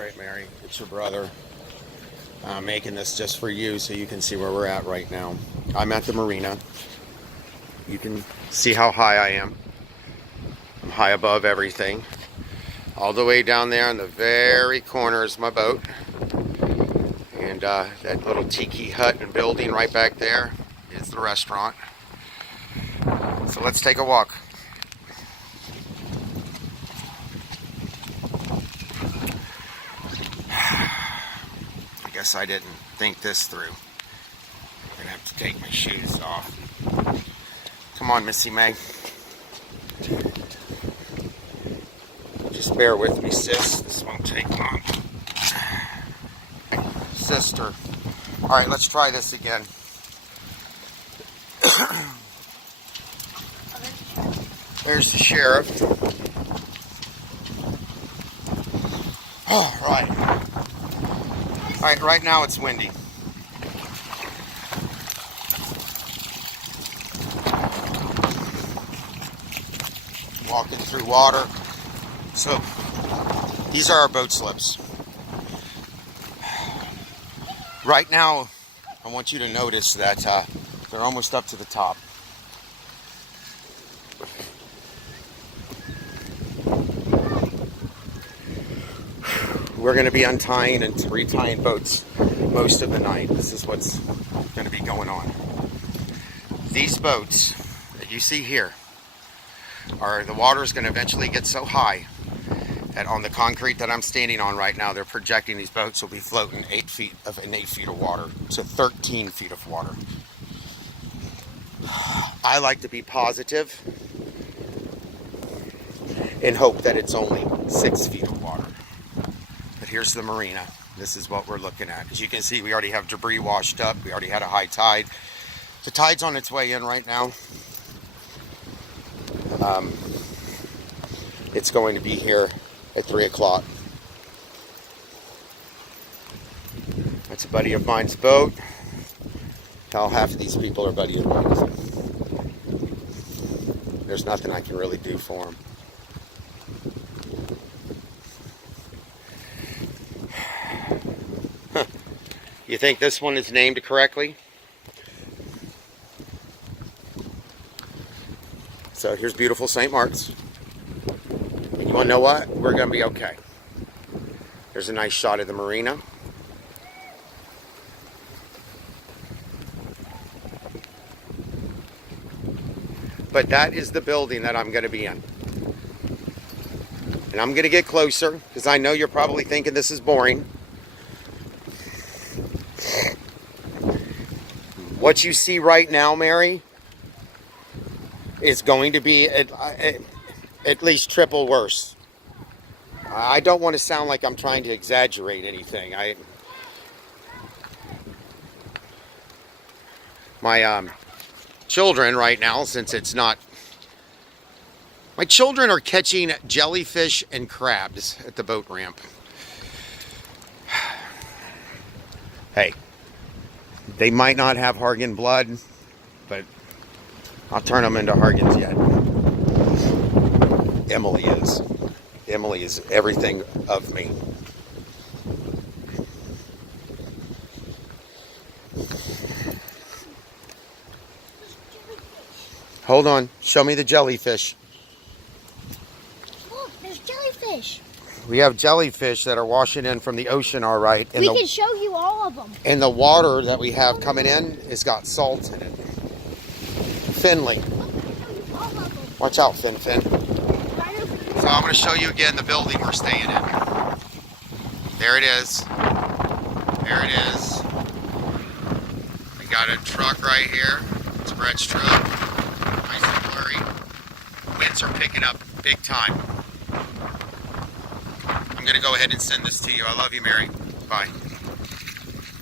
Alright, Mary, it's your brother. I'm making this just for you so you can see where we're at right now. I'm at the marina. You can see how high I am. I'm high above everything. All the way down there in the very corner is my boat. And that little tiki hut and building right back there is the restaurant. So let's take a walk. I guess I didn't think this through. I'm gonna have to take my shoes off. Come on, Missy May. Just bear with me, sis. This won't take long. Sister. Alright, let's try this again. There's the sheriff. Alright. Alright, right now it's windy. Walking through water. So, these are our boat slips. Right now, I want you to notice that they're almost up to the top. We're going to be untying and retying boats most of the night. This is what's going to be going on. These boats that you see here the water is going to eventually get so high that on the concrete that I'm standing on right now, they're projecting these boats will be floating 8 feet of water to 13 feet of water. I like to be positive and hope that it's only 6 feet of water. But here's the marina. This is what we're looking at. As you can see, we already have debris washed up. We already had a high tide. The tide's on its way in right now. It's going to be here at 3 o'clock. That's a buddy of mine's boat. Hell, half of these people are buddy of mine. There's nothing I can really do for them. You think this one is named correctly? So here's beautiful St. Mark's. And you want to know what? We're going to be okay. There's a nice shot of the marina. But that is the building that I'm going to be in. And I'm going to get closer because I know you're probably thinking this is boring. What you see right now, Mary, is going to be at least triple worse. I don't want to sound like I'm trying to exaggerate anything. My children right now, since it's not... My children are catching jellyfish and crabs at the boat ramp. Hey, they might not have Hargan blood, but I'll turn them into Hargans yet. Emily is. Emily is everything of me. Hold on. Show me the jellyfish. Look, there's jellyfish. We have jellyfish that are washing in from the ocean, all right. And we can show you all of them. And the water that we have coming in has got salt in it. Finley. Watch out, Fin. So I'm going to show you again the building we're staying in. There it is. There it is. We got a truck right here. It's Brett's truck. Nice and blurry. Winds are picking up big time. I'm going to go ahead and send this to you. I love you, Mary. Bye.